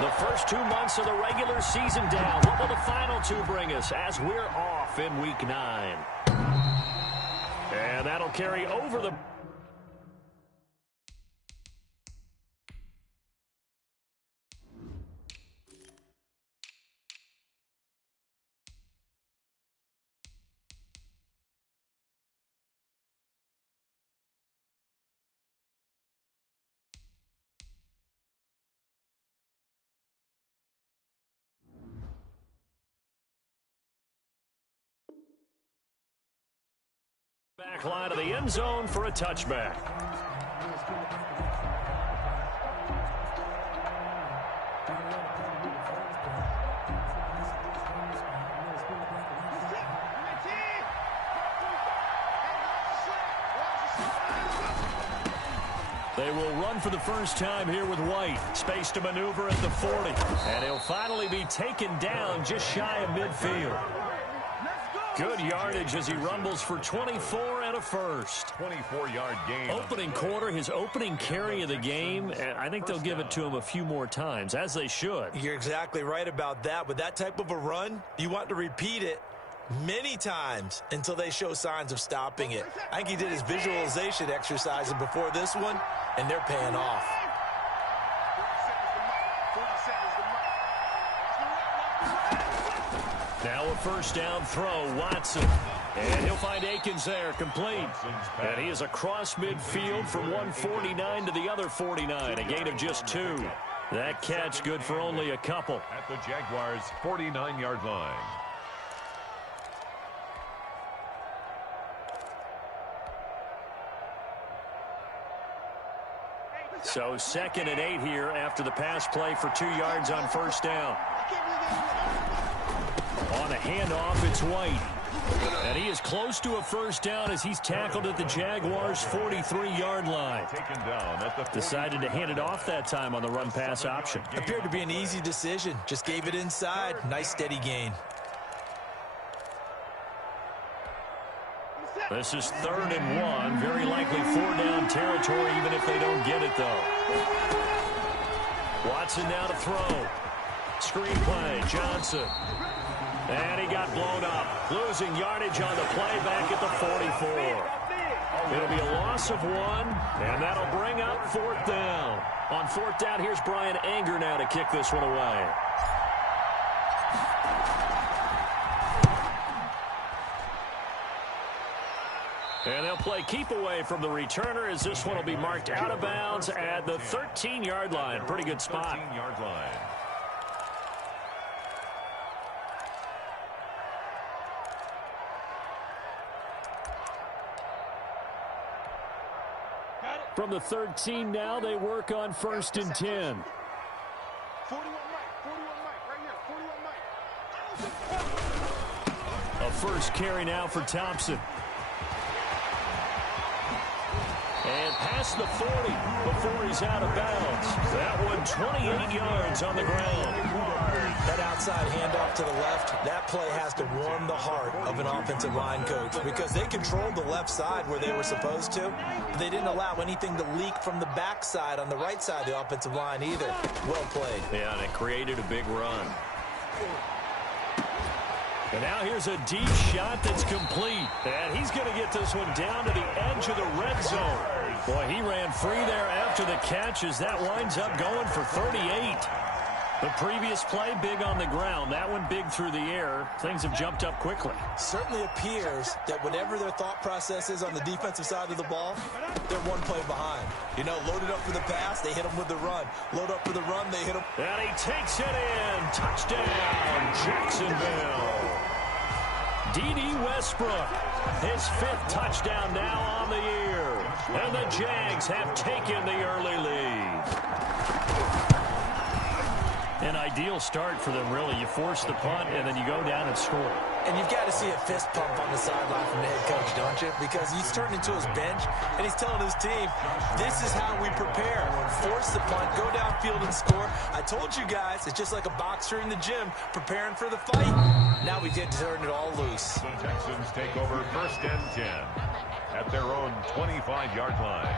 The first 2 months of the regular season down. What will the final 2 bring us as we're off in Week 9? And that'll carry over the... back line of the end zone for a touchback. They will run for the first time here with White. Space to maneuver at the 40. And he'll finally be taken down just shy of midfield. Good yardage as he rumbles for 24 and a first. 24-yard gain. Opening quarter, his opening carry of the game, and I think they'll give it to him a few more times, as they should. You're exactly right about that. With that type of a run, you want to repeat it many times until they show signs of stopping it. I think he did his visualization exercises before this one, and they're paying off. Now a first down throw, Watson. And he'll find Akins there, complete. And he is across midfield from 149 to the other 49, a gain of just 2. That catch good for only a couple. At the Jaguars' 49-yard line. So 2nd and 8 here after the pass play for 2 yards on first down. On a handoff, it's White. And he is close to a first down as he's tackled at the Jaguars' 43-yard line. Taken down at the Decided to hand it off that time on the run-pass option. Appeared to be an easy decision. Just gave it inside. Nice steady gain. This is 3rd and 1. Very likely 4-down territory even if they don't get it, though. Watson now to throw. Screen play, Johnson. And he got blown up. Losing yardage on the play back at the 44. It'll be a loss of 1, and that'll bring up 4th down. On 4th down, here's Brian Anger now to kick this one away. And they'll play keep away from the returner as this one will be marked out of bounds at the 13-yard line. Pretty good spot. 13-yard line. From the 13 now, they work on 1st and 10. 41 right here. A first carry now for Thompson. And past the 40 before he's out of bounds. That one 28 yards on the ground. That outside handoff to the left, that play has to warm the heart of an offensive line coach because they controlled the left side where they were supposed to, but they didn't allow anything to leak from the backside on the right side of the offensive line either. Well played. Yeah, and it created a big run. And now here's a deep shot that's complete. And he's going to get this one down to the edge of the red zone. Boy, he ran free there after the catch as that winds up going for 38. The previous play, big on the ground. That one big through the air. Things have jumped up quickly. Certainly appears that whatever their thought process is on the defensive side of the ball, they're one play behind. You know, loaded up for the pass, they hit them with the run. Load up for the run, they hit them. And he takes it in. Touchdown, Jacksonville. D.D. Westbrook, his 5th touchdown now on the year. And the Jags have taken the early lead. An ideal start for them, really. You force the punt, and then you go down and score. And you've got to see a fist pump on the sideline from the head coach, don't you? Because he's turned into his bench, and he's telling his team, this is how we prepare. Force the punt, go downfield and score. I told you guys, it's just like a boxer in the gym preparing for the fight. Now we get to turn it all loose. The Texans take over 1st and 10 at their own 25-yard line.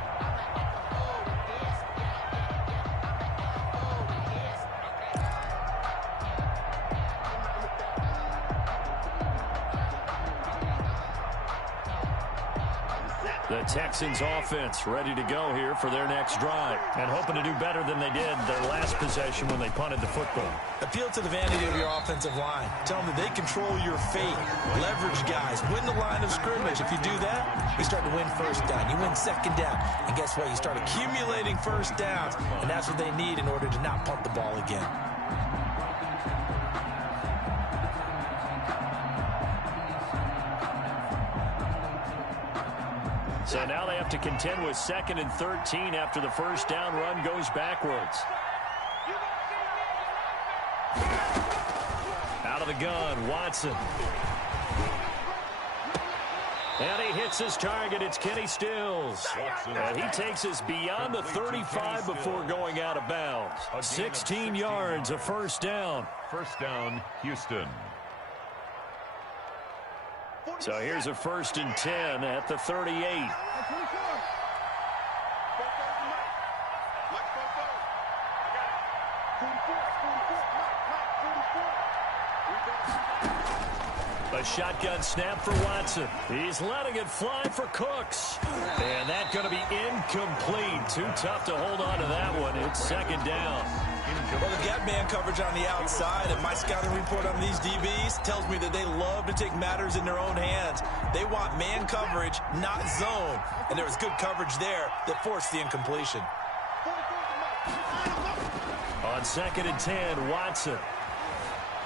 The Texans offense ready to go here for their next drive and hoping to do better than they did their last possession when they punted the football. Appeal to the vanity of your offensive line. Tell them that they control your fate. Leverage guys. Win the line of scrimmage. If you do that, you start to win first down. You win second down. And guess what? You start accumulating first downs. And that's what they need in order to not punt the ball again. So now they have to contend with 2nd and 13 after the first down run goes backwards. Out of the gun, Watson. And he hits his target. It's Kenny Stills. And he takes us beyond the 35 before going out of bounds. 16 yards, a first down. First down, Houston. So here's a 1st and 10 at the 38. A shotgun snap for Watson. He's letting it fly for Cooks. And that's going to be incomplete. Too tough to hold on to that one. It's 2nd down. Well, they've got man coverage on the outside, and my scouting report on these DBs tells me that they love to take matters in their own hands. They want man coverage, not zone. And there was good coverage there that forced the incompletion. On 2nd and 10, Watson.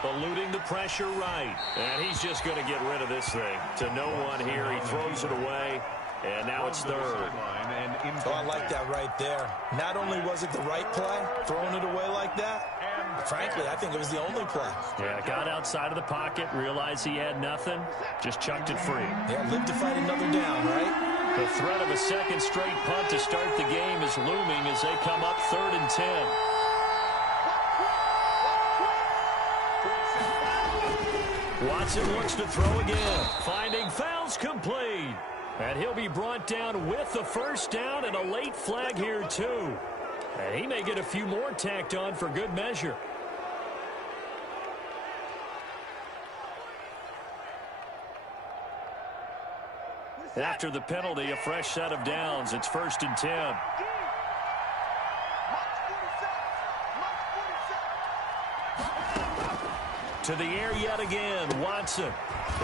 Eluding the pressure right. And he's just going to get rid of this thing. To no one here. He throws it away. And now it's 3rd. Oh, I like that right there. Not only was it the right play, throwing it away like that, frankly, I think it was the only play. Yeah, got outside of the pocket, realized he had nothing, just chucked it free. Yeah, live to fight another down, right? The threat of a 2nd straight punt to start the game is looming as they come up 3rd and 10. Watson looks to throw again. Finding fouls complete. And he'll be brought down with the first down and a late flag here, too. And he may get a few more tacked on for good measure. After the penalty, a fresh set of downs. It's 1st and 10. To the air yet again, Watson.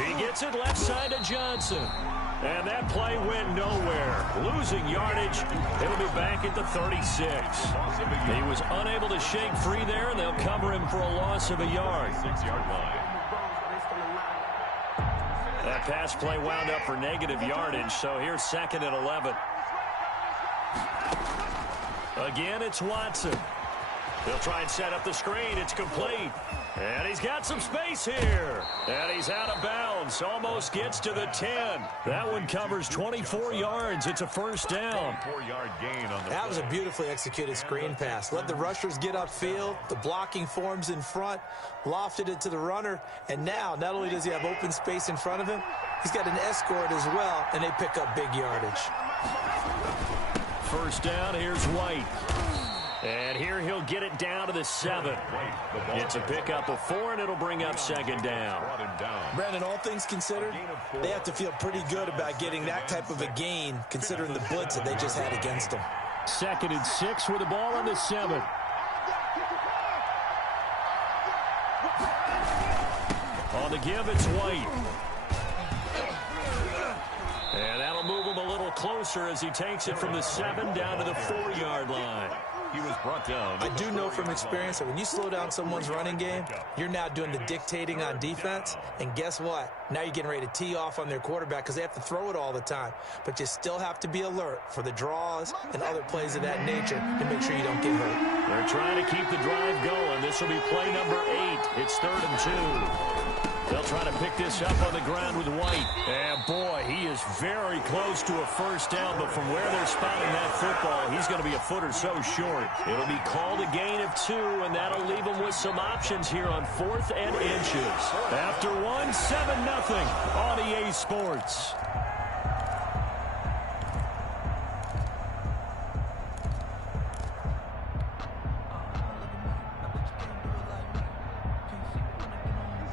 He gets it left side to Johnson. And that play went nowhere. Losing yardage. It'll be back at the 36. He was unable to shake free there, and they'll cover him for a loss of a yard. 6-yard line. That pass play wound up for negative yardage, so here's 2nd and 11. Again, it's Watson. They'll try and set up the screen. It's complete. And he's got some space here. And he's out of bounds. Almost gets to the 10. That one covers 24 yards. It's a first down. 4-yard gain on the That was a beautifully executed screen pass. Let the rushers get upfield. The blocking forms in front. Lofted it to the runner. And now, not only does he have open space in front of him, he's got an escort as well. And they pick up big yardage. First down, here's White. And here he'll get it down to the 7. It's a pickup of 4, and it'll bring up 2nd down. Brandon, all things considered, they have to feel pretty good about getting that type of a gain, considering the blitz that they just had against them. 2nd and 6 with the ball on the 7. On the give, it's White. And that'll move him a little closer as he takes it from the 7 down to the 4-yard line. He was brought down. I do know from experience that when you slow down someone's running game, you're now doing the dictating on defense. And guess what? Now you're getting ready to tee off on their quarterback because they have to throw it all the time. But you still have to be alert for the draws and other plays of that nature to make sure you don't get hurt. They're trying to keep the drive going. This will be play number 8. It's 3rd and 2. They'll try to pick this up on the ground with White. And, boy, he is very close to a first down, but from where they're spotting that football, he's going to be a foot or so short. It'll be called a gain of 2, and that'll leave him with some options here on 4th and inches. After 1, 7-0 on EA Sports.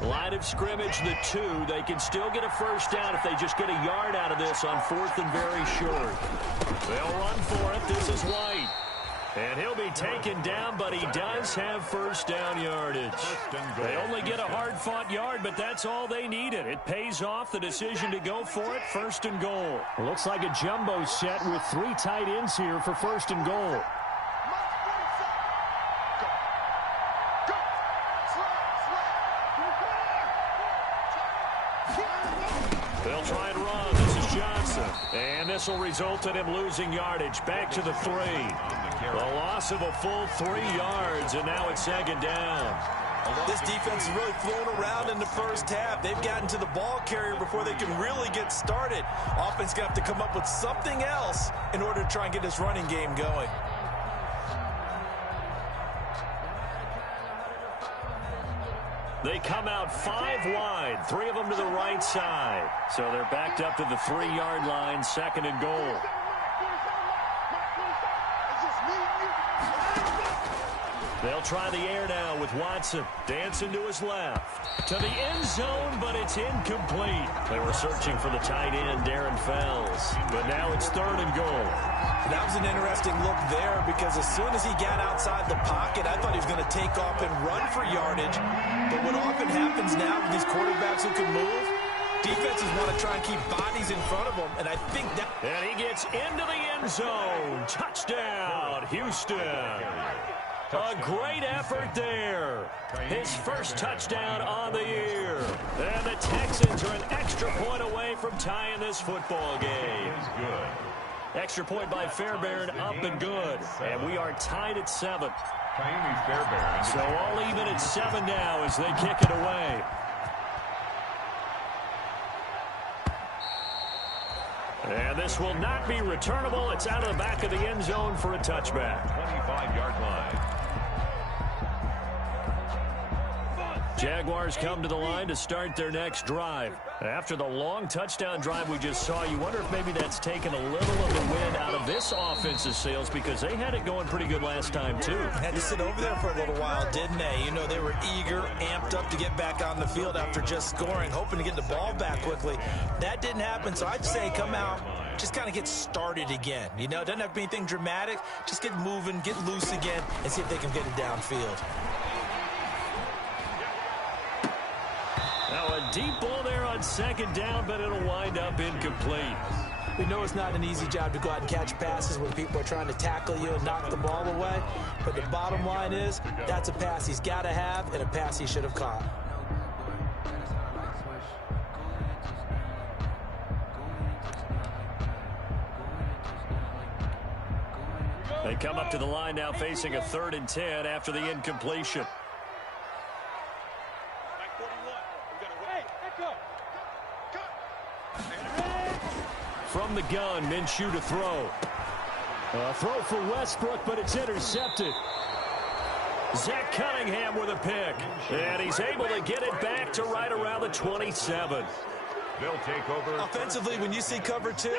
Line of scrimmage, the 2. They can still get a first down if they just get a yard out of this on 4th and very short. They'll run for it. This is White. And he'll be taken down, but he does have first down yardage. They only get a hard-fought yard, but that's all they needed. It pays off the decision to go for it, 1st and goal. It looks like a jumbo set with 3 tight ends here for 1st and goal. They'll try and run. This is Johnson. And this will result in him losing yardage. Back to the 3. A loss of a full 3 yards, and now it's 2nd down. This defense has really flown around in the first half. They've gotten to the ball carrier before they can really get started. Offense going to have to come up with something else in order to try and get this running game going. They come out 5 wide, 3 of them to the right side. So they're backed up to the 3-yard line, 2nd and goal. They'll try the air now with Watson. Dancing to his left. To the end zone, but it's incomplete. They were searching for the tight end, Darren Fells. But now it's 3rd and goal. That was an interesting look there because as soon as he got outside the pocket, I thought he was going to take off and run for yardage. But what often happens now with these quarterbacks who can move, defenses want to try and keep bodies in front of them, and I think that... And he gets into the end zone. Touchdown, Houston. A great effort there. His first touchdown on the year. And the Texans are an extra point away from tying this football game. Extra point by Fairbairn, up and good. And we are tied at 7. So all even at 7 now as they kick it away. And this will not be returnable. It's out of the back of the end zone for a touchback. 25-yard line. Jaguars come to the line to start their next drive. After the long touchdown drive we just saw, you wonder if maybe that's taken a little of the wind out of this offense's sails because they had it going pretty good last time, too. Had to sit over there for a little while, didn't they? You know, they were eager, amped up to get back on the field after just scoring, hoping to get the ball back quickly. That didn't happen, so I'd say come out, just kind of get started again. You know, it doesn't have to be anything dramatic. Just get moving, get loose again, and see if they can get it downfield. Now a deep ball there on 2nd down, but it'll wind up incomplete. We know it's not an easy job to go out and catch passes when people are trying to tackle you and knock the ball away. But the bottom line is, that's a pass he's got to have and a pass he should have caught. They come up to the line now facing a 3rd and 10 after the incompletion. From the gun, Minshew to throw. A throw for Westbrook, but it's intercepted. Zach Cunningham with a pick. And he's able to get it back to right around the 27. They'll take over. Offensively, when you see cover 2,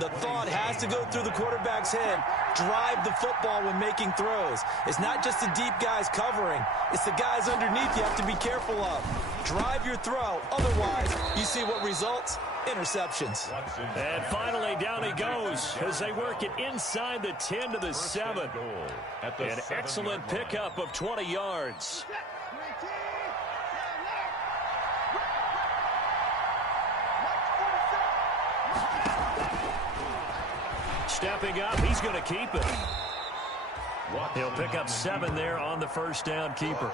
the thought has to go through the quarterback's head. Drive the football when making throws. It's not just the deep guys covering. It's the guys underneath you have to be careful of. Drive your throw. Otherwise, you see what results? Interceptions. And finally, down he goes as they work it inside the 10 to the 7. An excellent pickup of 20 yards. Stepping up, he's going to keep it. He'll pick up 7 there on the first down keeper.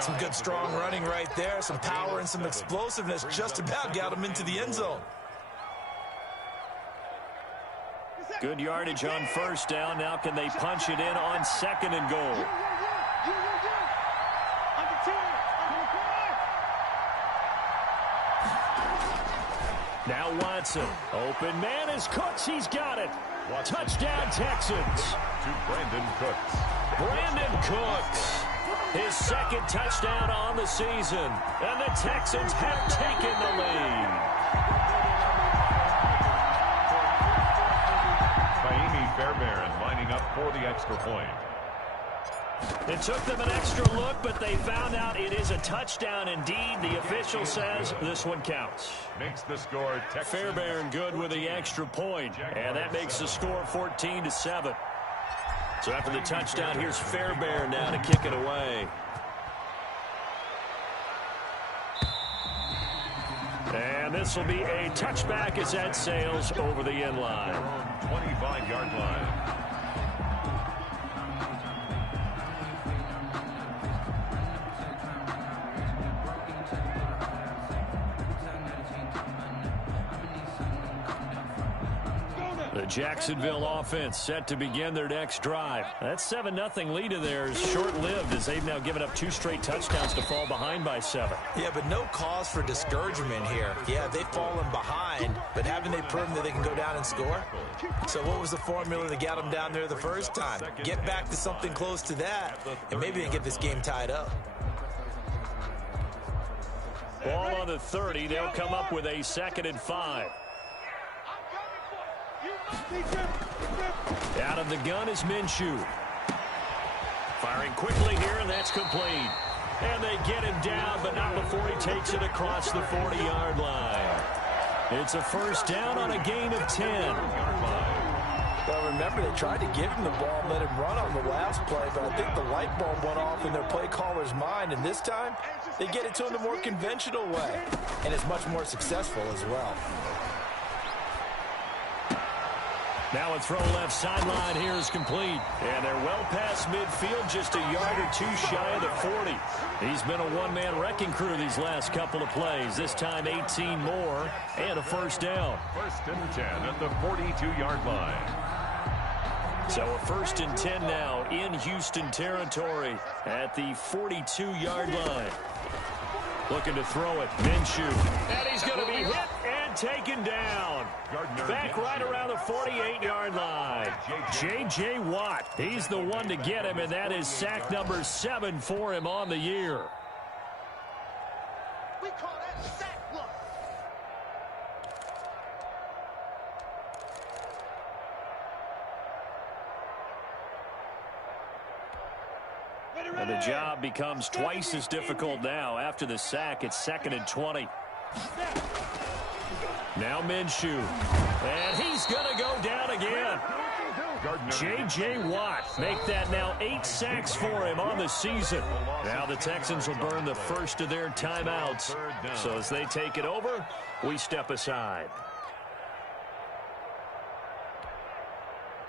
Some good strong running right there. Some power and some explosiveness just about got him into the end zone. Good yardage on first down. Now can they punch it in on 2nd and goal? Now Watson. Open man is Cooks. He's got it. Touchdown Texans. To Brandon Cooks. Brandon Cooks. His 2nd touchdown on the season. And the Texans have taken the lead. Fairbairn lining up for the extra point. It took them an extra look, but they found out it is a touchdown indeed. The official says this one counts. Makes the score Texans. Fairbairn good with the extra point, and that makes the score 14-7. So after the touchdown, here's Fairbairn now to kick it away. And this will be a touchback as that sails over the end line. 25-yard line. The Jacksonville offense set to begin their next drive. That 7-0 lead of theirs short-lived as they've now given up 2 straight touchdowns to fall behind by 7. Yeah, but no cause for discouragement here. Yeah, they've fallen behind, but haven't they proven that they can go down and score? So what was the formula that got them down there the first time? Get back to something close to that, and maybe they can get this game tied up. Ball on the 30. They'll come up with a 2nd and 5. Out of the gun is Minshew. Firing quickly here, and that's complete. And they get him down, but not before he takes it across the 40-yard line. It's a first down on a gain of 10. Well, remember, they tried to give him the ball and let him run on the last play, but I think the light bulb went off in their play caller's mind, and this time they get it to him the more conventional way, and it's much more successful as well. Now a throw left sideline here is complete. And they're well past midfield, just a yard or 2 shy of the 40. He's been a one-man wrecking crew these last couple of plays. This time 18 more and a first down. 1st and 10 at the 42-yard line. So a 1st and 10 now in Houston territory at the 42-yard line. Looking to throw it. Minshew. And he's going to be hit and taken down. Back right around the 48-yard line. J.J. Watt. He's the one to get him, and that is sack number 7 for him on the year. We call that sack block. And the job becomes twice as difficult now. After the sack, it's 2nd and 20. Now Minshew. And he's going to go down again. J.J. Watt make that now 8 sacks for him on the season. Now the Texans will burn the first of their timeouts. So as they take it over, we step aside.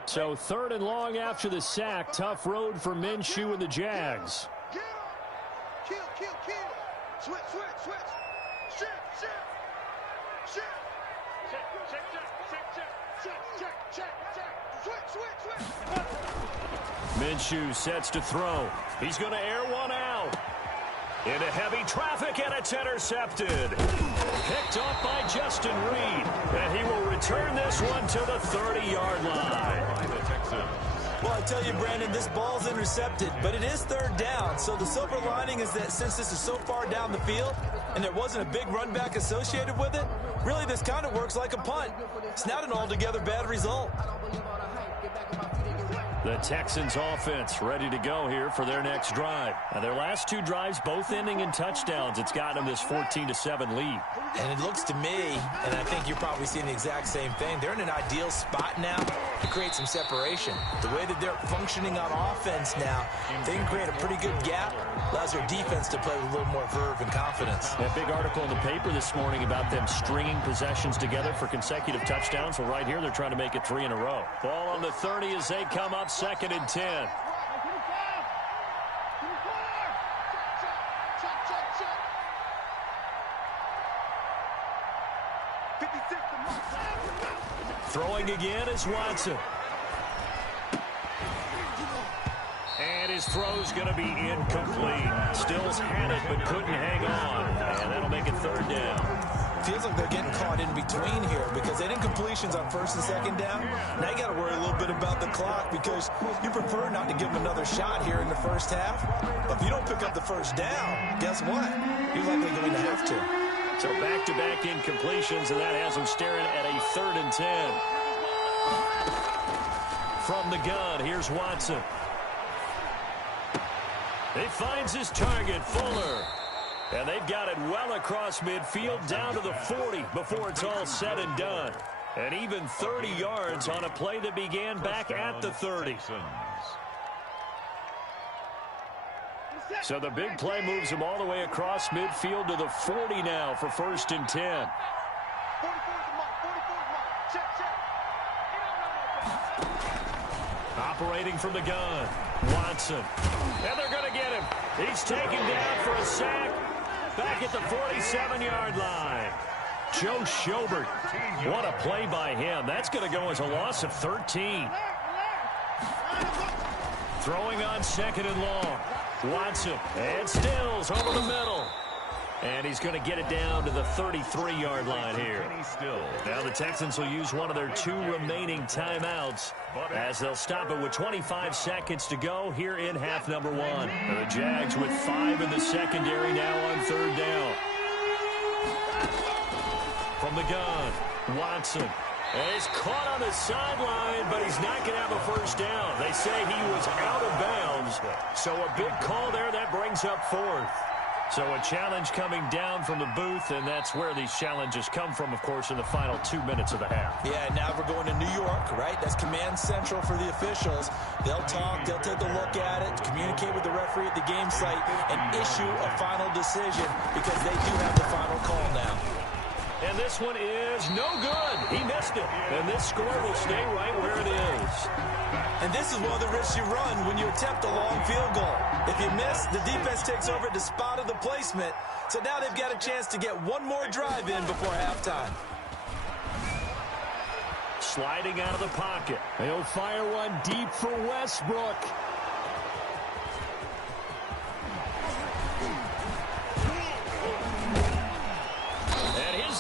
So 3rd and long after the sack. Tough road for Minshew and the Jags. Kill. Switch. Shift. Switch. Minshew sets to throw. He's going to air one out. Into heavy traffic, and it's intercepted. Picked off by Justin Reed. And he will return this one to the 30-yard line. Well, I tell you, Brandon, this ball's intercepted, but it is 3rd down. So the silver lining is that since this is so far down the field and there wasn't a big run back associated with it, really this kind of works like a punt. It's not an altogether bad result. The Texans offense ready to go here for their next drive. And their last 2 drives both ending in touchdowns. It's gotten them this 14-7 lead. And it looks to me, and I think you're probably seeing the exact same thing, they're in an ideal spot now to create some separation. The way that they're functioning on offense now, they can create a pretty good gap, allows their defense to play with a little more verve and confidence. That big article in the paper this morning about them stringing possessions together for consecutive touchdowns. Well, right here, they're trying to make it 3 in a row. Ball on the 30 as they come up, 2nd and 10. Throwing again is Watson. And his throw's going to be incomplete. Stills had it but couldn't hang on. And that'll make it 3rd down. Feels like they're getting caught in between here because they didn't completions on 1st and 2nd down. Now you got to worry a little bit about the clock because you prefer not to give them another shot here in the first half. But if you don't pick up the 1st down, guess what? You're likely going to have to. So back-to-back incompletions, and that has them staring at a 3rd and 10. From the gun, here's Watson. He finds his target, Fuller. And they've got it well across midfield down to the 40 before it's all said and done. And even 30 yards on a play that began back at the 30. So the big play moves him all the way across midfield to the 40 now for 1st and 10. Operating from the gun, Watson. And they're going to get him. He's taken down for a sack back at the 47-yard line. Joe Schobert. What a play by him. That's going to go as a loss of 13. Throwing on 2nd and long. Watson and Stills over the middle. And he's going to get it down to the 33-yard line here. Now the Texans will use one of their 2 remaining timeouts as they'll stop it with 25 seconds to go here in half number 1. And the Jags with 5 in the secondary now on 3rd down. From the gun, Watson. And he's caught on the sideline, but he's not going to have a 1st down. They say he was out of bounds. So a big call there that brings up 4th. So a challenge coming down from the booth, and that's where these challenges come from, of course, in the final 2 minutes of the half. Yeah, now we're going to New York, right? That's command central for the officials. They'll talk, they'll take a look at it, communicate with the referee at the game site, and issue a final decision because they do have the final call now. And this one is no good. He missed it. And this score will stay right where it is. And this is one of the risks you run when you attempt a long field goal. If you miss, the defense takes over at the spot of the placement. So now they've got a chance to get one more drive in before halftime. Sliding out of the pocket. They'll fire one deep for Westbrook.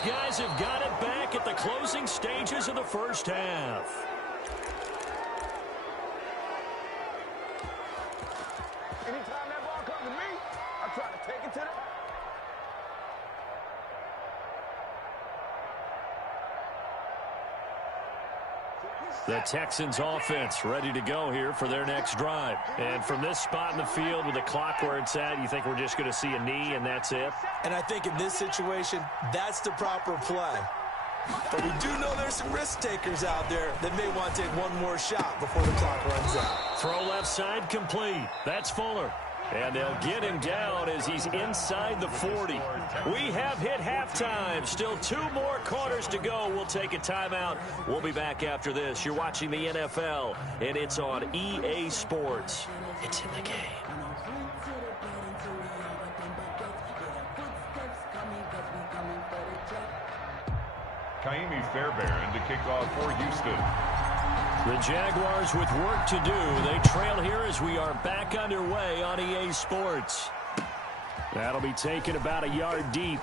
Guys have got it back at the closing stages of the 1st half. Anytime that ball comes to me, I try to take it to the Texans offense ready to go here for their next drive. And from this spot in the field with the clock where it's at, you think we're just going to see a knee and that's it? And I think in this situation, that's the proper play. But we do know there's some risk takers out there that may want to take one more shot before the clock runs out. Throw left side complete. That's Fuller. And they'll get him down as he's inside the 40. We have hit halftime. Still 2 more quarters to go. We'll take a timeout. We'll be back after this. You're watching the NFL, and it's on EA Sports. It's in the game. Kaimi Fairbairn to kick off for Houston. The Jaguars with work to do. They trail here as we are back underway on EA Sports. That'll be taken about a yard deep.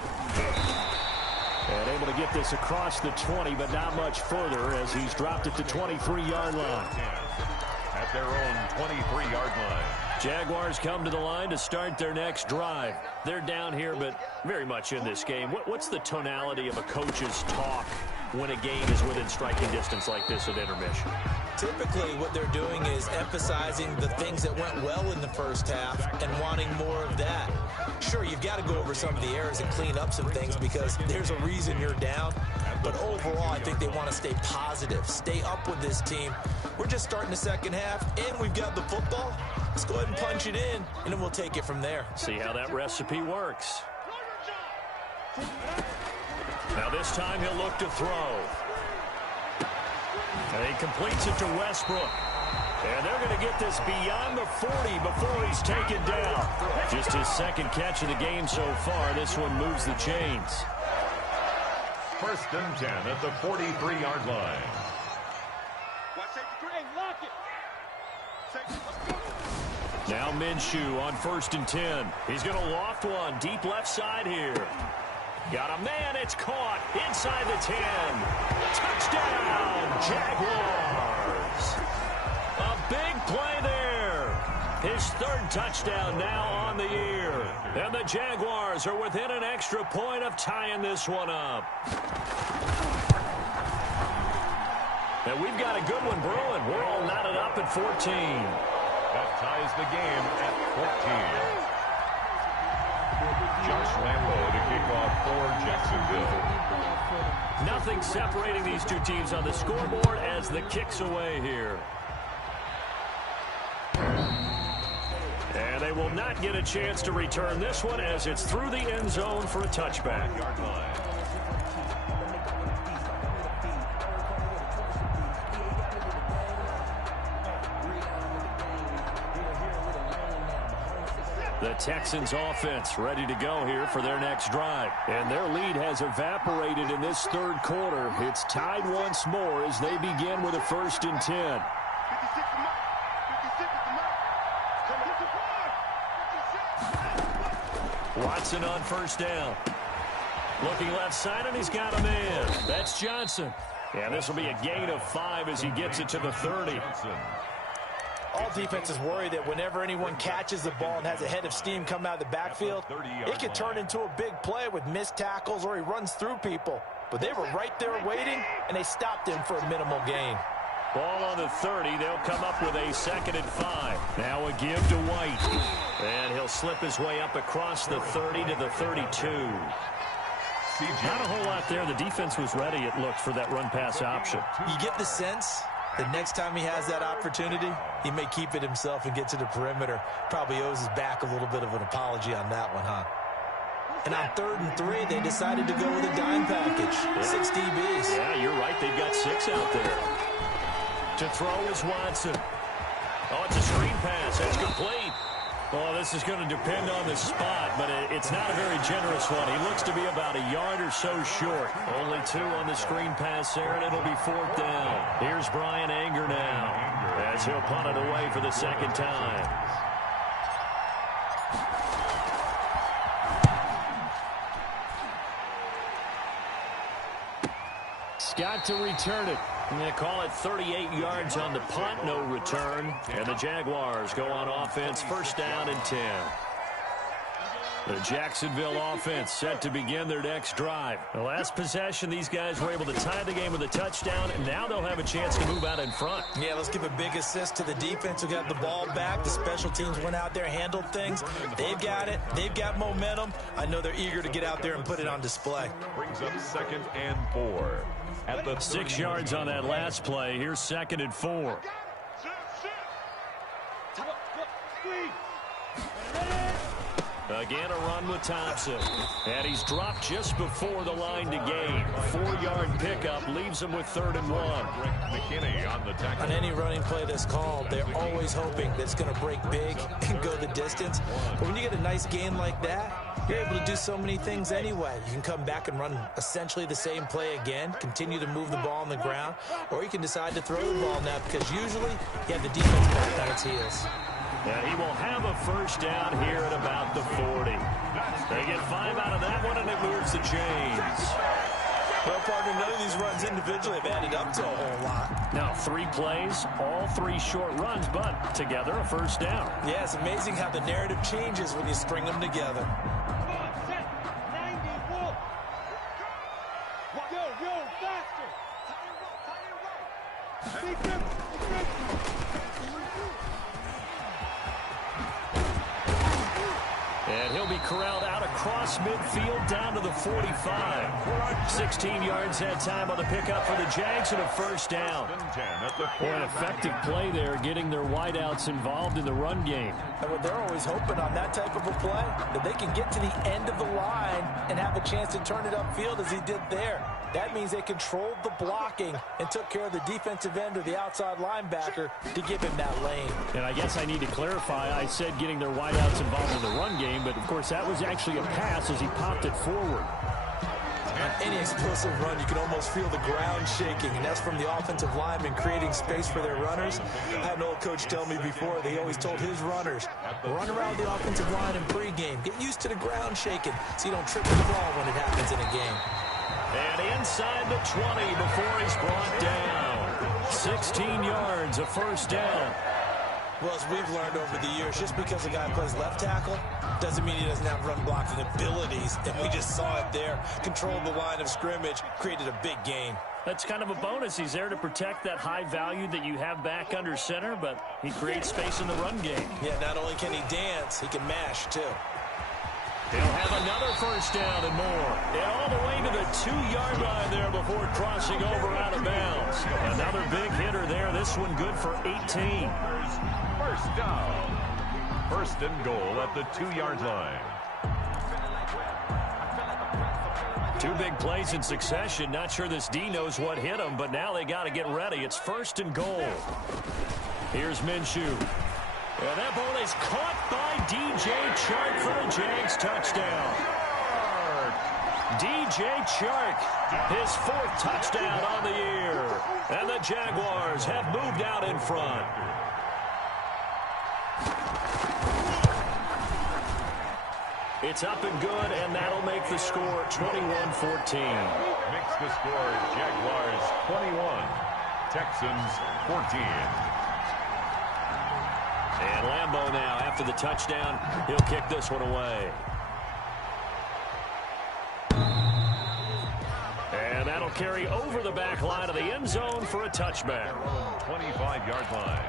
And able to get this across the 20, but not much further as he's dropped it to 23-yard line. At their own 23-yard line. Jaguars come to the line to start their next drive. They're down here, but very much in this game. What's the tonality of a coach's talk when a game is within striking distance like this at intermission? Typically, what they're doing is emphasizing the things that went well in the 1st half and wanting more of that. Sure, you've got to go over some of the errors and clean up some things because there's a reason you're down. But overall, I think they want to stay positive, stay up with this team. We're just starting the 2nd half, and we've got the football. Let's go ahead and punch it in, and then we'll take it from there. See how that recipe works. Now this time he'll look to throw. And he completes it to Westbrook. And they're going to get this beyond the 40 before he's taken down. Just his 2nd catch of the game so far. This one moves the chains. 1st and 10 at the 43-yard line. Now Minshew on 1st and 10. He's going to loft one deep left side here. Got a man, it's caught inside the 10. Touchdown, Jaguars. A big play there. His 3rd touchdown now on the year. And the Jaguars are within an extra point of tying this one up. And we've got a good one brewing. We're all knotted up at 14. That ties the game at 14. Jacksonville. Nothing separating these two teams on the scoreboard as the kick's away here. And they will not get a chance to return this one as it's through the end zone for a touchback. The Texans offense ready to go here for their next drive. And their lead has evaporated in this third quarter. It's tied once more as they begin with a 1st and 10. Watson on 1st down. Looking left side, and he's got a man. That's Johnson. And this will be a gain of 5 as he gets it to the 30. All defenses worry that whenever anyone catches the ball and has a head of steam come out of the backfield, it could turn into a big play with missed tackles or he runs through people. But they were right there waiting, and they stopped him for a minimal gain. Ball on the 30. They'll come up with a 2nd and 5. Now a give to White. And he'll slip his way up across the 30 to the 32. Not a whole lot there. The defense was ready, it looked, for that run-pass option. You get the sense that next time he has that opportunity, he may keep it himself and get to the perimeter. Probably owes his back a little bit of an apology on that one, huh? And on 3rd and 3, they decided to go with a dime package. 6 DBs. Yeah, you're right. They've got 6 out there. To throw is Watson. Oh, it's a screen pass. That's complete. Well, this is going to depend on the spot, but it's not a very generous one. He looks to be about a yard or so short. Only 2 on the screen pass there, and it'll be 4th down. Here's Brian Anger now as he'll punt it away for the 2nd time. Scott to return it. And they call it 38 yards on the punt, no return. And the Jaguars go on offense, 1st down and 10. The Jacksonville offense set to begin their next drive. The last possession, these guys were able to tie the game with a touchdown, and now they'll have a chance to move out in front. Yeah, let's give a big assist to the defense who got the ball back. The special teams went out there, handled things. They've got it. They've got momentum. I know they're eager to get out there and put it on display. Brings up 2nd and 4. At the 6 yards on that last play. Here's 2nd and 4. Again, a run with Thompson. And he's dropped just before the line to gain. 4-yard pickup leaves him with 3rd and 1. McKinney on the tackle. On any running play that's called, they're always hoping that it's going to break big and go the distance. But when you get a nice gain like that, you're able to do so many things anyway. You can come back and run essentially the same play again, continue to move the ball on the ground, or you can decide to throw the ball now because usually you have the defense back on its heels. And he will have a 1st down here at about the 40. They get 5 out of that one, and it moves to James. Well, partner, none of these runs individually have added up to a whole lot. Now, 3 plays, all 3 short runs, but together a 1st down. Yeah, it's amazing how the narrative changes when you string them together. And he'll be corralled out across midfield down to the 45. 16 yards that time on the pickup for the Jags and a 1st down. An effective play there, getting their wideouts involved in the run game. And they're always hoping on that type of a play that they can get to the end of the line and have a chance to turn it upfield as he did there. That means they controlled the blocking and took care of the defensive end or the outside linebacker to give him that lane. And I guess I need to clarify, I said getting their wideouts involved in the run game, but of course that was actually a pass as he popped it forward. On any explosive run, you can almost feel the ground shaking, and that's from the offensive linemen creating space for their runners. I had an old coach tell me before, they always told his runners, run around the offensive line in pregame. Get used to the ground shaking so you don't trip and fall when it happens in a game. And inside the 20 before he's brought down. 16 yards, a 1st down. Well, as we've learned over the years, just because a guy plays left tackle doesn't mean he doesn't have run blocking abilities. And we just saw it there. Controlled the line of scrimmage, created a big gain. That's kind of a bonus. He's there to protect that high value that you have back under center, but he creates space in the run game. Yeah, not only can he dance, he can mash too. He'll have another first down and more. And all the way to the 2-yard line there before crossing over out of bounds. Another big hitter there. This one good for 18. First down. First and goal at the 2-yard line. 2 big plays in succession. Not sure this D knows what hit him, but now they got to get ready. It's first and goal. Here's Minshew. And that ball is caught by DJ Chark for the Jags touchdown. DJ Chark, his 4th touchdown on the year. And the Jaguars have moved out in front. It's up and good, and that'll make the score 21-14. Makes the score Jaguars 21, Texans 14. And Lambeau now, after the touchdown, he'll kick this one away. And that'll carry over the back line of the end zone for a touchback. 25-yard line.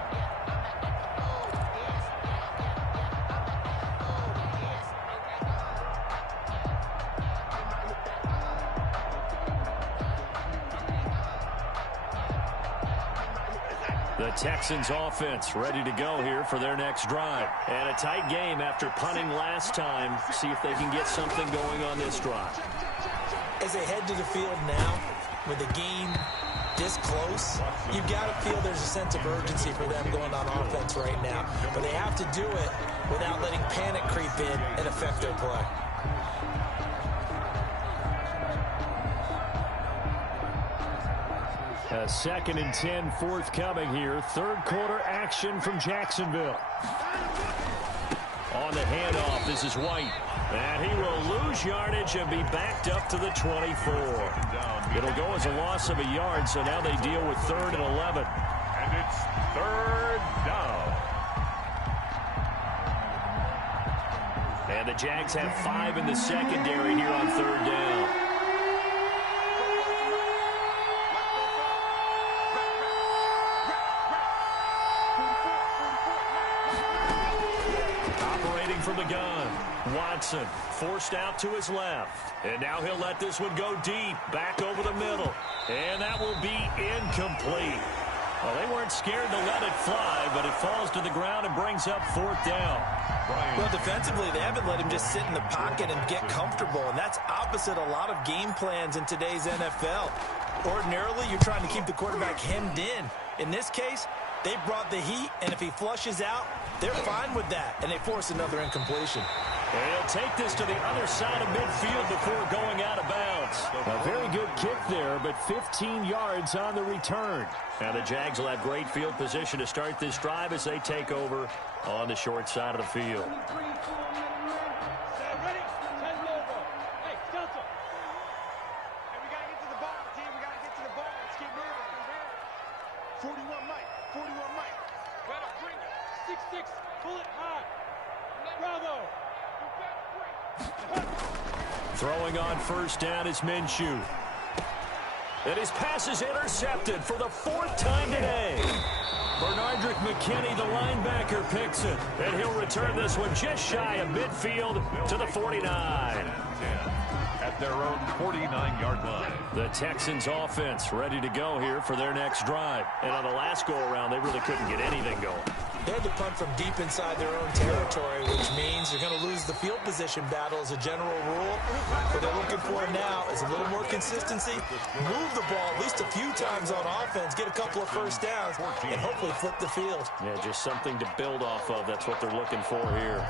The Texans offense ready to go here for their next drive. And a tight game after punting last time. See if they can get something going on this drive. As they head to the field now, with the game this close, you've got to feel there's a sense of urgency for them going on offense right now. But they have to do it without letting panic creep in and affect their play. A 2nd and 10 forthcoming here. 3rd quarter action from Jacksonville. On the handoff, this is White. And he will lose yardage and be backed up to the 24. It'll go as a loss of a yard, so now they deal with 3rd and 11. And it's 3rd down. And the Jags have 5 in the secondary here on 3rd down. From the gun, Watson forced out to his left, and now he'll let this one go deep, back over the middle, and that will be incomplete. Well, they weren't scared to let it fly, but it falls to the ground and brings up 4th down. Well, defensively, they haven't let him just sit in the pocket and get comfortable, and that's opposite a lot of game plans in today's NFL. Ordinarily, you're trying to keep the quarterback hemmed in. In this case, they brought the heat, and if he flushes out, they're fine with that, and they force another incompletion. And he'll take this to the other side of midfield before going out of bounds. A very good kick there, but 15 yards on the return. Now the Jags will have great field position to start this drive as they take over on the short side of the field. Throwing on first down is Minshew. And his pass is intercepted for the 4th time today. Bernardrick McKinney, the linebacker, picks it. And he'll return this one just shy of midfield to the 49. At their own 49-yard line. The Texans offense ready to go here for their next drive. And on the last go-around, they really couldn't get anything going. They had to punt from deep inside their own territory, which means they're going to lose the field position battle as a general rule. What they're looking for now is a little more consistency, move the ball at least a few times on offense, get a couple of first downs, and hopefully flip the field. Yeah, just something to build off of. That's what they're looking for here.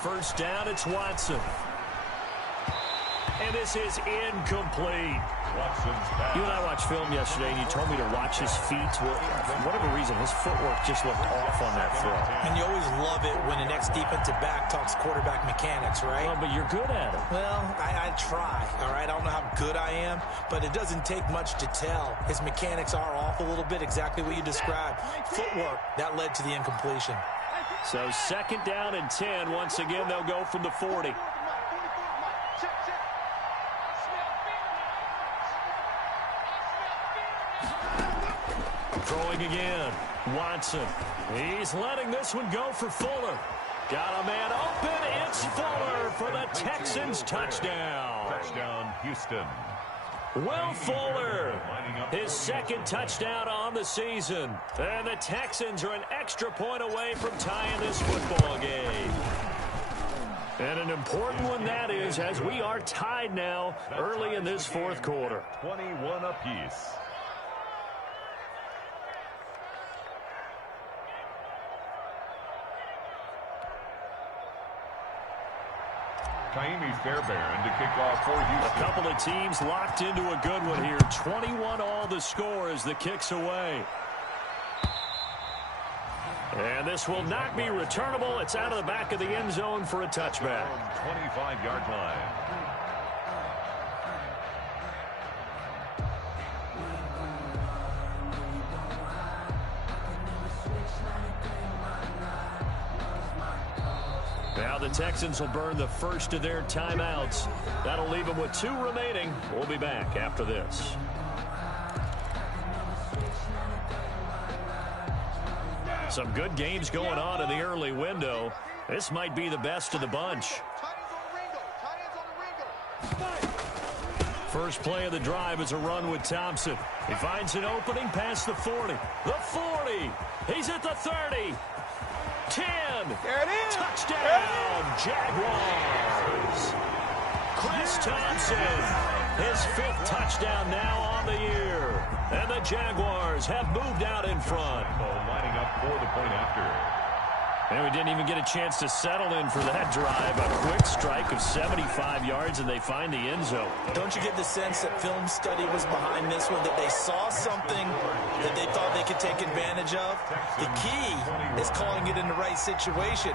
First down, it's Watson. and this is incomplete. You and I watched film yesterday, and you told me to watch his feet. Well, for whatever reason, his footwork just looked off on that throw. And you always love it when an ex-defensive back talks quarterback mechanics, right? Well, but you're good at it. Well, I try, all right? I don't know how good I am, but it doesn't take much to tell. His mechanics are off a little bit, exactly what you described. Footwork, that led to the incompletion. So 2nd down and 10. Once again, they'll go from the 40. Throwing again. Watson. He's letting this one go for Fuller. Got a man open. It's Fuller for the Texans touchdown. Touchdown, Houston. Will Fuller, his 2nd touchdown on the season. And the Texans are an extra point away from tying this football game. And an important one that is, as we are tied now early in this 4th quarter. 21 apiece. Kaimi Fairbairn to kick off for Houston. A couple of teams locked into a good one here. 21 all the score as the kick's away. And this will not be returnable. It's out of the back of the end zone for a touchback. 25-yard line. Now the Texans will burn the first of their timeouts. That'll leave them with 2 remaining. We'll be back after this. Some good games going on in the early window. This might be the best of the bunch. First play of the drive is a run with Thompson. He finds an opening past the 40. The 40. He's at the 30. 10. There it is. Touchdown, Jaguars. Chris Thompson, his 5th touchdown now on the year. And the Jaguars have moved out in front. Lining up for the point after. And we didn't even get a chance to settle in for that drive. A quick strike of 75 yards, and they find the end zone. Don't you get the sense that film study was behind this one, that they saw something that they thought they could take advantage of? The key is calling it in the right situation.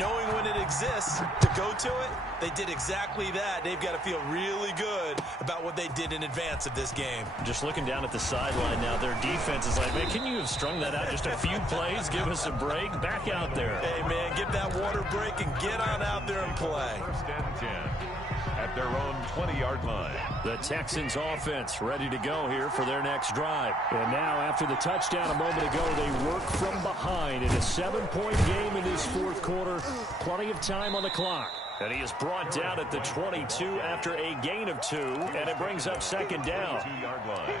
Knowing when it exists to go to it, they did exactly that. They've got to feel really good about what they did in advance of this game. Just looking down at the sideline now, their defense is like, man, can you have strung that out just a few plays? Give us a break. Back out there. Hey, man, give that water break and get on out there and play. 1st and 10 at their own 20-yard line. The Texans offense ready to go here for their next drive. And now after the touchdown a moment ago, they work from behind in a 7-point game in this 4th quarter. Plenty of time on the clock. And he is brought down at the 22 after a gain of 2, and it brings up 2nd down. 2-yard line.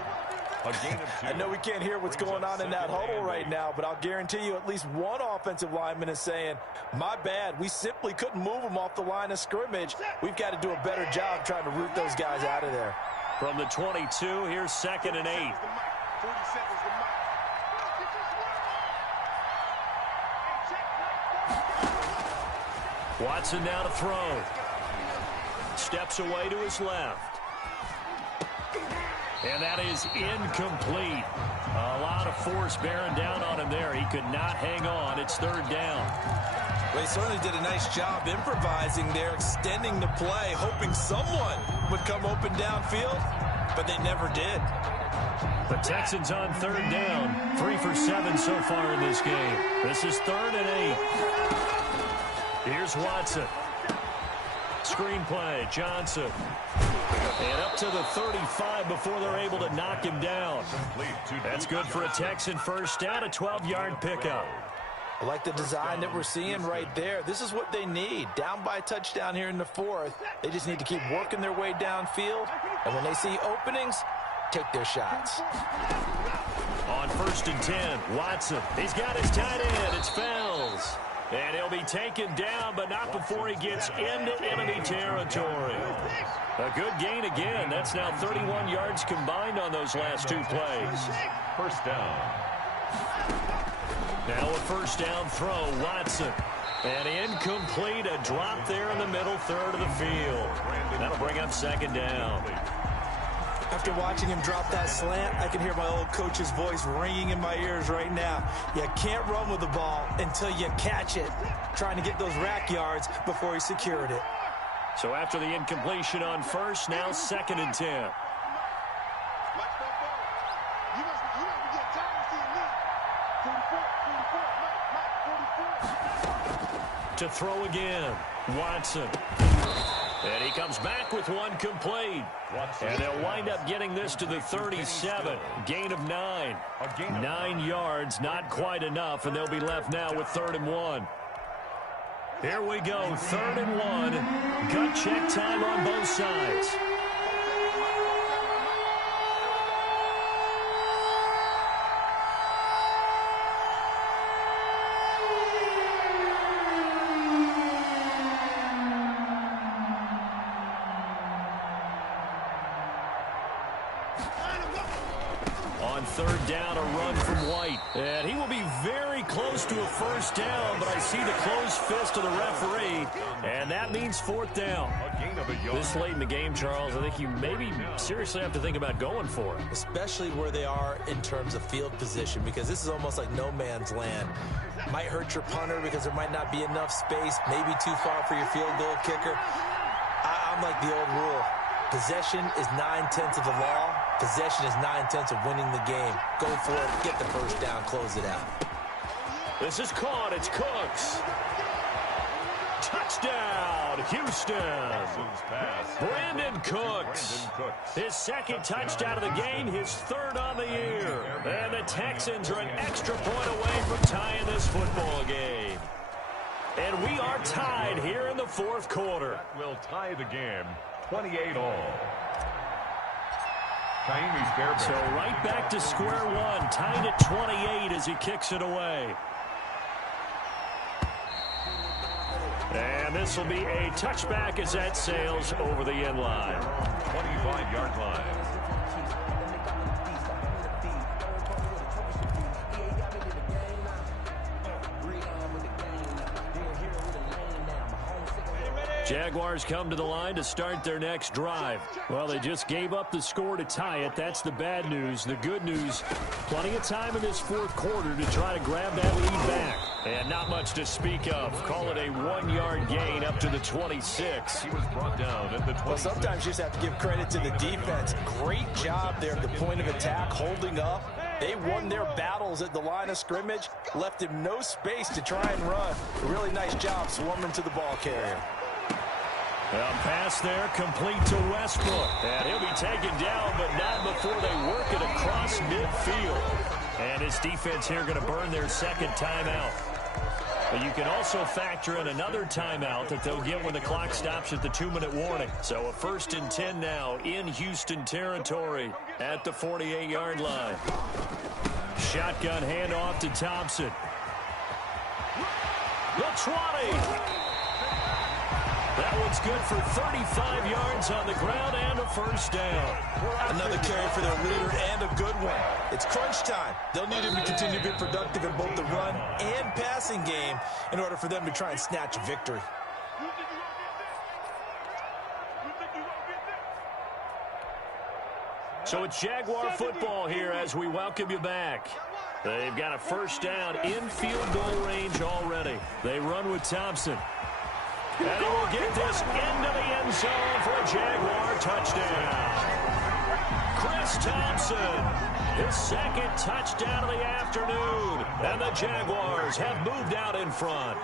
A gain of 2. I know we can't hear what's going on in that huddle right now, but I'll guarantee you at least one offensive lineman is saying, my bad, we simply couldn't move them off the line of scrimmage. We've got to do a better job trying to root those guys out of there. From the 22, here's 2nd and 8. Watson now to throw. Steps away to his left. And that is incomplete. A lot of force bearing down on him there. He could not hang on. It's 3rd down. Well, he certainly did a nice job improvising there, extending the play, hoping someone would come open downfield, but they never did. The Texans on 3rd down. 3 for 7 so far in this game. This is 3rd and 8. Here's Watson. Screenplay, Johnson. And up to the 35 before they're able to knock him down. That's good for a Texan first down, a 12-yard pickup. I like the design that we're seeing right there. This is what they need. Down by a touchdown here in the 4th. They just need to keep working their way downfield. And when they see openings, take their shots. On 1st and 10, Watson. He's got his tight end. It's Fells. And he'll be taken down, but not before he gets into enemy territory. A good gain again. That's now 31 yards combined on those last 2 plays. 1st down. Now a 1st down throw. Watson. And incomplete, a drop there in the middle third of the field. That'll bring up second down. After watching him drop that slant, I can hear my old coach's voice ringing in my ears right now. You can't run with the ball until you catch it. Trying to get those rack yards before he secured it. So after the incompletion on first, now 2nd and 10. To throw again, Watson. And he comes back with one complete. And they'll wind up getting this to the 37. Gain of 9. 9 yards, not quite enough, and they'll be left now with 3rd and 1. Here we go, 3rd and 1. Gut check time on both sides. On 3rd down, a run from White. And he will be very close to a first down, but I see the closed fist of the referee, and that means 4th down. This late in the game, Charles, I think you maybe seriously have to think about going for it. Especially where they are in terms of field position, because this is almost like no man's land. Might hurt your punter because there might not be enough space, maybe too far for your field goal kicker. I'm like the old rule. Possession is 9/10 of the law. Possession is 9/10 of winning the game. Go for it. Get the first down. Close it out. This is caught. It's Cooks. Touchdown, Houston. Brandon Cooks. His 2nd touchdown of the game, his 3rd on the year. And the Texans are an extra point away from tying this football game. And we are tied here in the 4th quarter. Will tie the game 28-all. So right back to square one, tied at 28 as he kicks it away. And this will be a touchback as that sails over the end line. 25-yard line. Jaguars come to the line to start their next drive. Well, they just gave up the score to tie it. That's the bad news. The good news, plenty of time in this 4th quarter to try to grab that lead back. And not much to speak of. Call it a 1-yard gain up to the 26. He was brought down at the 26. Well, sometimes you just have to give credit to the defense. Great job there at the point of attack, holding up. They won their battles at the line of scrimmage, left him no space to try and run. A really nice job swarming to the ball carrier. Pass there, complete to Westbrook. And he'll be taken down, but not before they work it across midfield. And his defense here going to burn their 2nd timeout. But you can also factor in another timeout that they'll get when the clock stops at the 2-minute warning. So a 1st and 10 now in Houston territory at the 48-yard line. Shotgun handoff to Thompson. The 20. That one's good for 35 yards on the ground and a first down. Another carry for their leader and a good one. It's crunch time. They'll need him to continue to be productive in both the run and passing game in order for them to try and snatch a victory. So it's Jaguar football here as we welcome you back. They've got a first down in field goal range already. They run with Thompson. And he will get this into the end zone for a Jaguar touchdown. Chris Thompson, his 2nd touchdown of the afternoon. And the Jaguars have moved out in front.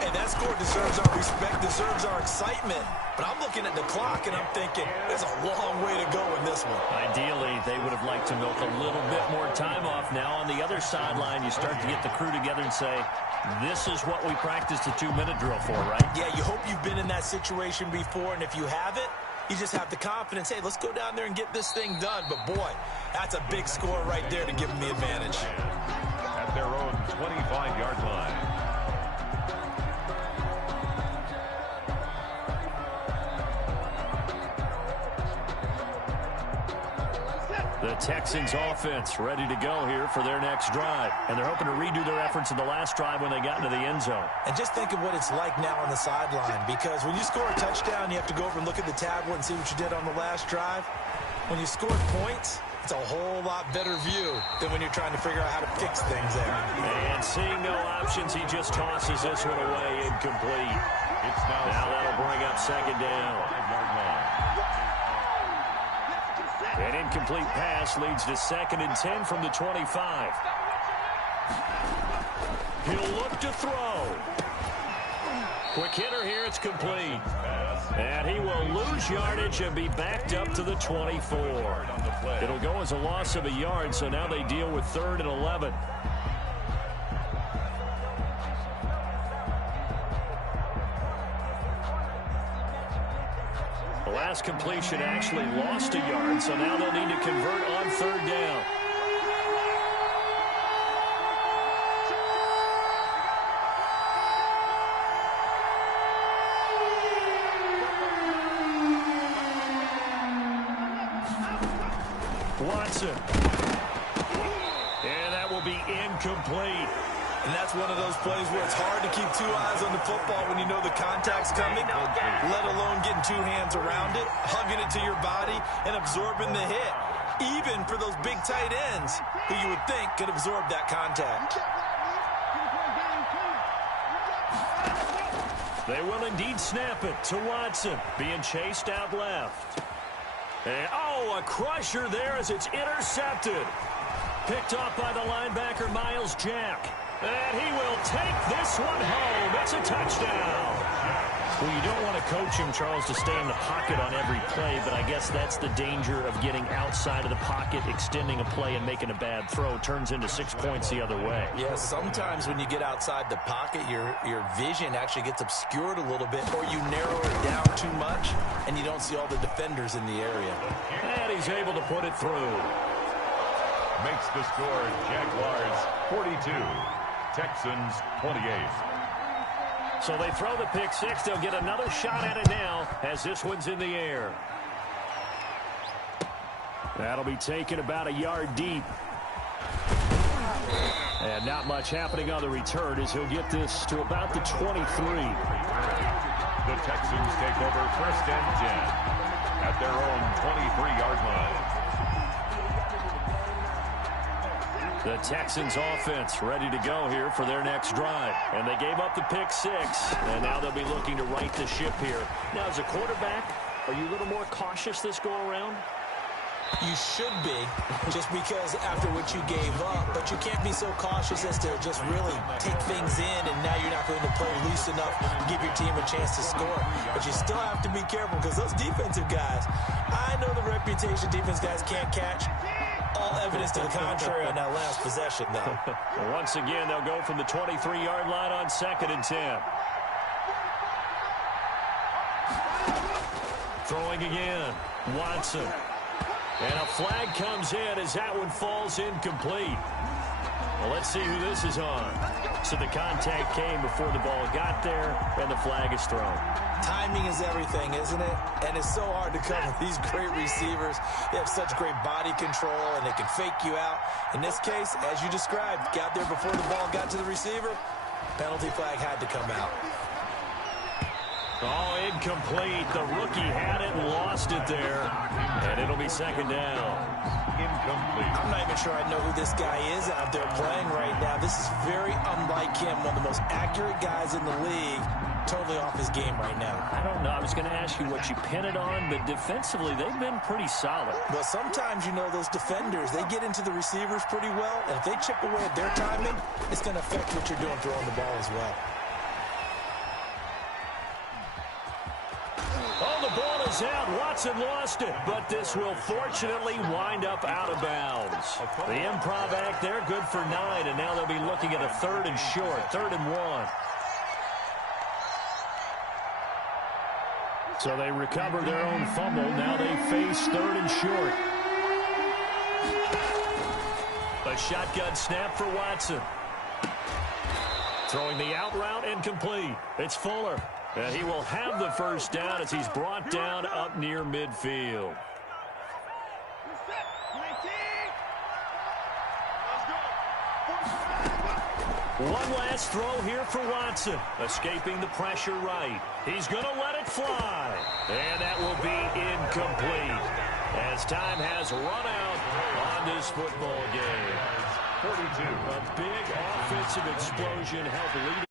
And that score deserves our respect, deserves our excitement. But I'm looking at the clock, and I'm thinking, there's a long way to go in this one. Ideally, they would have liked to milk a little bit more time off. Now on the other sideline, you start to get the crew together and say, this is what we practiced a 2-minute drill for, right? Yeah, you hope you've been in that situation before, and if you haven't, you just have the confidence, hey, let's go down there and get this thing done. But, boy, that's a big score right there to give them the advantage. At their own 25-yard line. The Texans offense ready to go here for their next drive. And they're hoping to redo their efforts in the last drive when they got into the end zone. And just think of what it's like now on the sideline, because when you score a touchdown, you have to go over and look at the tablet and see what you did on the last drive. When you score points, it's a whole lot better view than when you're trying to figure out how to fix things there. And seeing no options, he just tosses this one away, incomplete. Now that'll bring up second down. An incomplete pass leads to 2nd and 10 from the 25. He'll look to throw. Quick hitter here, it's complete. And he will lose yardage and be backed up to the 24. It'll go as a loss of a yard, so now they deal with 3rd and 11. The last completion actually lost a yard, so now they'll need to convert on 3rd down. Watson. And that will be incomplete. And that's one of those plays where it's hard to keep 2 eyes on the football when you know the contact's coming, let alone getting 2 hands around it, hugging it to your body, and absorbing the hit, even for those big tight ends who you would think could absorb that contact. They will indeed snap it to Watson, being chased out left. And, oh, a crusher there as it's intercepted. Picked off by the linebacker, Miles Jack. And he will take this one home. It's a touchdown. Well, you don't want to coach him, Charles, to stay in the pocket on every play, but I guess that's the danger of getting outside of the pocket, extending a play, and making a bad throw. Turns into 6 points the other way. Yeah, sometimes when you get outside the pocket, your vision actually gets obscured a little bit, or you narrow it down too much, and you don't see all the defenders in the area. And he's able to put it through. Makes the score Jaguars 42, Texans 28. So they throw the pick six. They'll get another shot at it now as this one's in the air. That'll be taken about a yard deep. And not much happening on the return as he'll get this to about the 23. The Texans take over 1st and 10 at their own 23-yard line. The Texans offense ready to go here for their next drive. And they gave up the pick six, and now they'll be looking to right the ship here. Now, as a quarterback, are you a little more cautious this go-around? You should be, just because after what you gave up, but you can't be so cautious as to just really take things in, and now you're not going to play loose enough to give your team a chance to score. But you still have to be careful, because those defensive guys, I know the reputation defense guys can't catch. All evidence to the contrary on that last possession, though. Once again, they'll go from the 23-yard line on 2nd and 10. Throwing again, Watson. And a flag comes in as that one falls incomplete. Well, let's see who this is on. So the contact came before the ball got there, and the flag is thrown. Timing is everything, isn't it? And it's so hard to cover these great receivers. They have such great body control, and they can fake you out. In this case, as you described, got there before the ball got to the receiver. Penalty flag had to come out. Oh, incomplete. The rookie had it and lost it there. And it'll be 2nd down. Incomplete. I'm not even sure I know who this guy is out there playing right now. This is very unlike him. One of the most accurate guys in the league. Totally off his game right now. I don't know. I was going to ask you what you pin it on, but defensively, they've been pretty solid. Well, sometimes, you know, those defenders, they get into the receivers pretty well, and if they chip away at their timing, it's going to affect what you're doing throwing the ball as well. Oh, the ball is out. Watson lost it, but this will fortunately wind up out of bounds. The improv act there, good for 9, and now they'll be looking at a 3rd and short, 3rd and 1. So they recover their own fumble. Now they face 3rd and short. A shotgun snap for Watson. Throwing the out route incomplete. It's Fuller. And he will have the first down as he's brought down up near midfield. One last throw here for Watson. Escaping the pressure right. He's going to let it fly. And that will be incomplete as time has run out on this football game. 42. A big offensive explosion helped lead.